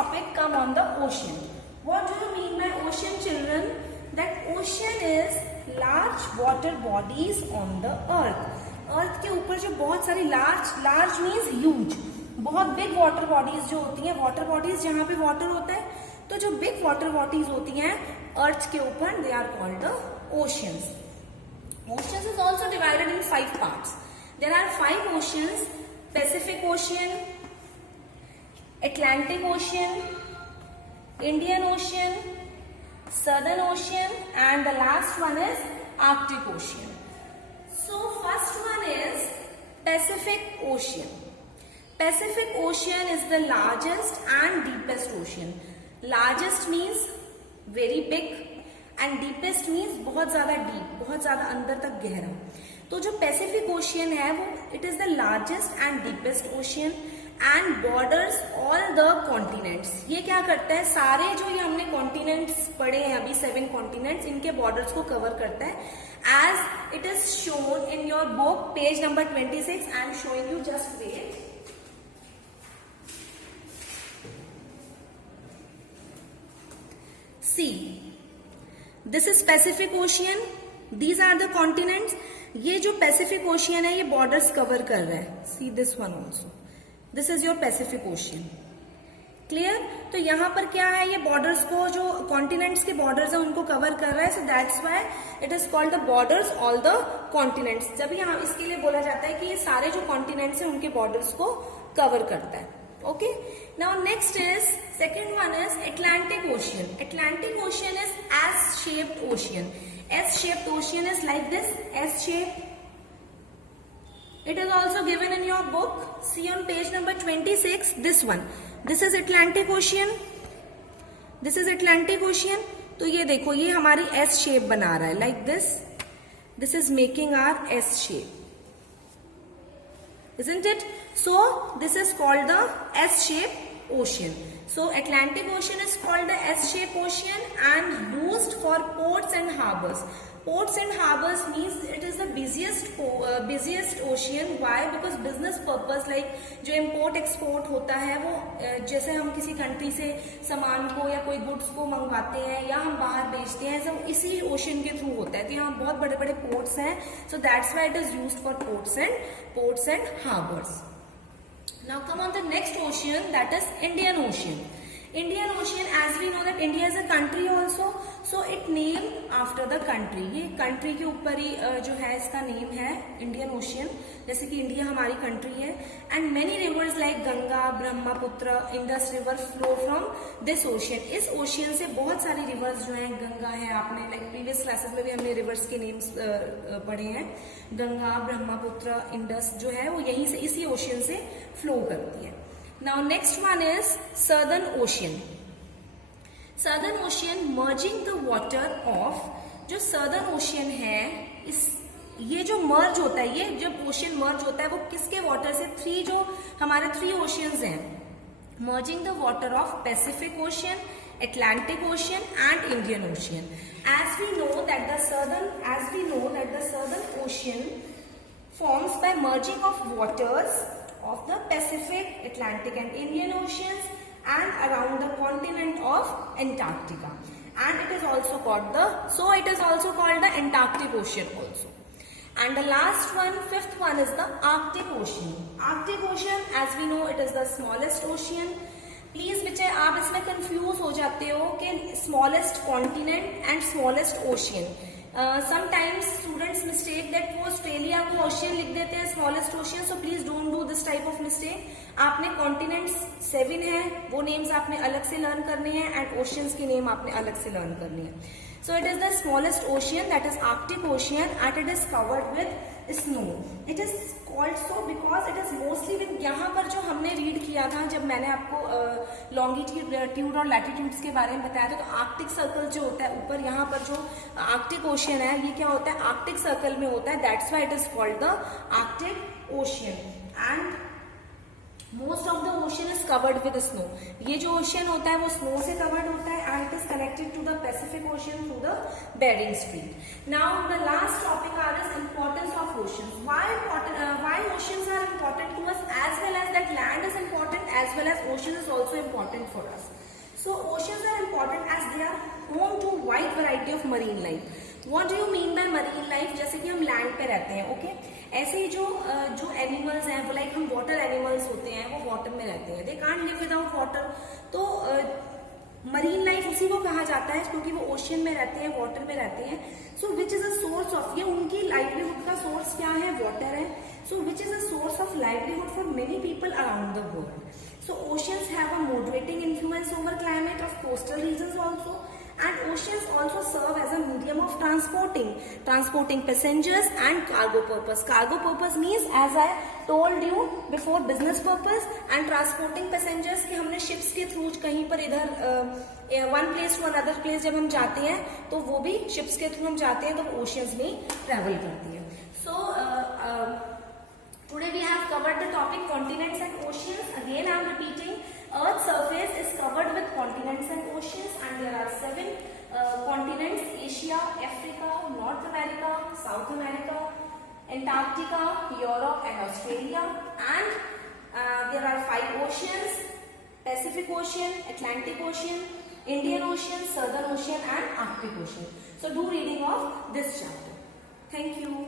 topic come on the ocean. What do you mean by ocean, children? That ocean is large water bodies on the earth. अर्थ के ऊपर जो बहुत सारी large means huge, बहुत big water bodies जो होती हैं, वाटर बॉडीज जहां पे वाटर होता है, तो जो बिग वाटर बॉडीज होती हैं अर्थ के ऊपर, they are called the oceans. Oceans is also divided in 5 parts. There are 5 oceans: Pacific Ocean, Atlantic Ocean, Indian Ocean, Southern Ocean, and the last one is Arctic Ocean. So first one is Pacific Ocean. Pacific Ocean is the largest and deepest ocean. Largest means very big and deepest means बहुत ज्यादा डीप, बहुत ज्यादा अंदर तक गहरा. तो जो Pacific ocean है वो it is the largest and deepest ocean and borders all the continents. ये क्या करता है, सारे जो ये हमने कॉन्टिनेंट्स पढ़े हैं अभी 7 कॉन्टिनेंट्स, इनके बॉर्डर्स को कवर करता है as it is shown in your book page number 26. I am showing you, just wait. See, this is Pacific Ocean, these are the continents. ये जो पैसिफिक ओशियन है ये बॉर्डर्स कवर कर रहा है. See this one also, this is your Pacific ocean. Clear? तो यहां पर क्या है, ये बॉर्डर्स को, जो कॉन्टिनेंट्स के बॉर्डर्स है उनको कवर कर रहा है. So that's why it is called the borders all the continents. जब यहाँ इसके लिए बोला जाता है कि ये सारे जो कॉन्टिनेंट्स है उनके बॉर्डर्स को कवर करता है. Okay, now next is, second one is Atlantic Ocean. Atlantic Ocean is S-shaped ocean. S-shaped ocean is like this, S-shape. It is also given in your book. See on page number 26, this one. This is Atlantic Ocean. This is Atlantic Ocean. तो ये देखो, ये हमारी S shape बना रहा है, like this. This is making our S shape. Isn't it? So this is called the S-shaped ocean. So Atlantic Ocean is called the S-shaped ocean and used for ports and harbors. Ports and harbors means it is the busiest ocean. Why? Because business purpose, like जो import export होता है वो, जैसे हम किसी कंट्री से सामान को या कोई गुड्स को मंगवाते हैं या हम बाहर बेचते हैं, सब इसी ओशन के थ्रू होता है. तो यहाँ बहुत बड़े बड़े पोर्ट्स हैं. So that's why it is used for ports and harbours. Now come on the next ocean, that is Indian Ocean. Indian Ocean, as we know that India is a country also, so it named after the country. ये country के ऊपर ही जो है इसका नेम है Indian Ocean, जैसे कि इंडिया हमारी कंट्री है. And many reverse like Ganga, Brahmaputra, Indus river flow from this ocean. इस ओशियन से बहुत सारी रिवर्स जो हैं, गंगा है, आपने लाइक प्रीवियस क्लासेस में भी हमने रिवर्स के नेम्स पढ़े हैं. गंगा, ब्रह्मपुत्र, इंडस जो है वो यहीं से, इसी ओशियन से फ्लो करती है. Now next one is Southern Ocean. Southern Ocean merging the water of, जो Southern Ocean है, ये जो मर्ज होता है, ये जब ओशियन मर्ज होता है वो किसके वाटर से, 3 जो हमारे 3 ओशियंस हैं, merging the water of Pacific Ocean, Atlantic Ocean and Indian Ocean. As we know that the Southern Ocean forms by merging of waters of the Pacific, Atlantic and Indian Oceans and around the continent of Antarctica, and it is also called the Antarctic Ocean also. And the last one, 5th one is the Arctic Ocean. Arctic Ocean, as we know, it is the smallest ocean. Please बच्चे आप इसमें कंफ्यूज हो जाते हो कि smallest continent and smallest ocean. Sometimes students mistake that वो ऑस्ट्रेलिया को ओशियन लिख देते हैं smallest ocean. So please don't do this type of mistake. आपने कॉन्टिनेंट्स 7 है, वो नेम्स आपने अलग से लर्न करने हैं एंड ओशियंस के नेम आपने अलग से लर्न करने हैं. So it is the smallest ocean, that is Arctic ocean, and it is covered with snow. It is called so because it is mostly with, यहाँ पर जो हमने रीड किया था जब मैंने आपको लॉन्गिट्यूड और लैटिट्यूड्स के बारे में बताया था, तो आर्कटिक सर्कल जो होता है ऊपर, यहाँ पर जो आर्कटिक ओशियन है ये क्या होता है, आर्कटिक सर्कल में होता है. That's why it is called the Arctic ocean. And most of the ocean is covered with snow. ये जो ओशियन होता है वो स्नो से कवर्ड होता है and it is connected to the Pacific Ocean through the Bering Strait. Now the last topic are is importance of oceans. Why oceans are important to us as well as that land is important as well as oceans is also important for us. So oceans are important as they are home to wide variety of marine life. What do you mean by marine life? जैसे कि हम लैंड पे रहते हैं, ओके ऐसे ही जो एनिमल्स हैं वो लाइक हम वाटर एनिमल्स होते हैं, वो वाटर में रहते हैं, they can't live without water. तो मरीन लाइफ उसी को कहा जाता है क्योंकि वो ओशियन में रहते हैं, वाटर में रहते हैं. So which is a source of, ये उनकी लाइवलीहुड का सोर्स क्या है? वाटर है. So which is a source of livelihood for many people around the world. So oceans have a moderating influence over climate of coastal regions also, and oceans also serve as a medium of transporting passengers and cargo purpose. Cargo purpose means, as I told you before, business purpose, and transporting passengers कि हमने ships के through कहीं पर इधर one place to another place जब हम जाते हैं तो वो भी ships के through हम जाते हैं तो oceans में travel करती है. So today we have covered the topic continents and oceans. Again I am repeating, Earth's surface is covered with continents and oceans, and there are 7 continents: Asia, Africa, North America, South America, Antarctica, Europe and Australia. And there are 5 oceans: Pacific Ocean, Atlantic Ocean, Indian Ocean, Southern Ocean and Arctic Ocean. So do reading of this chapter. Thank you.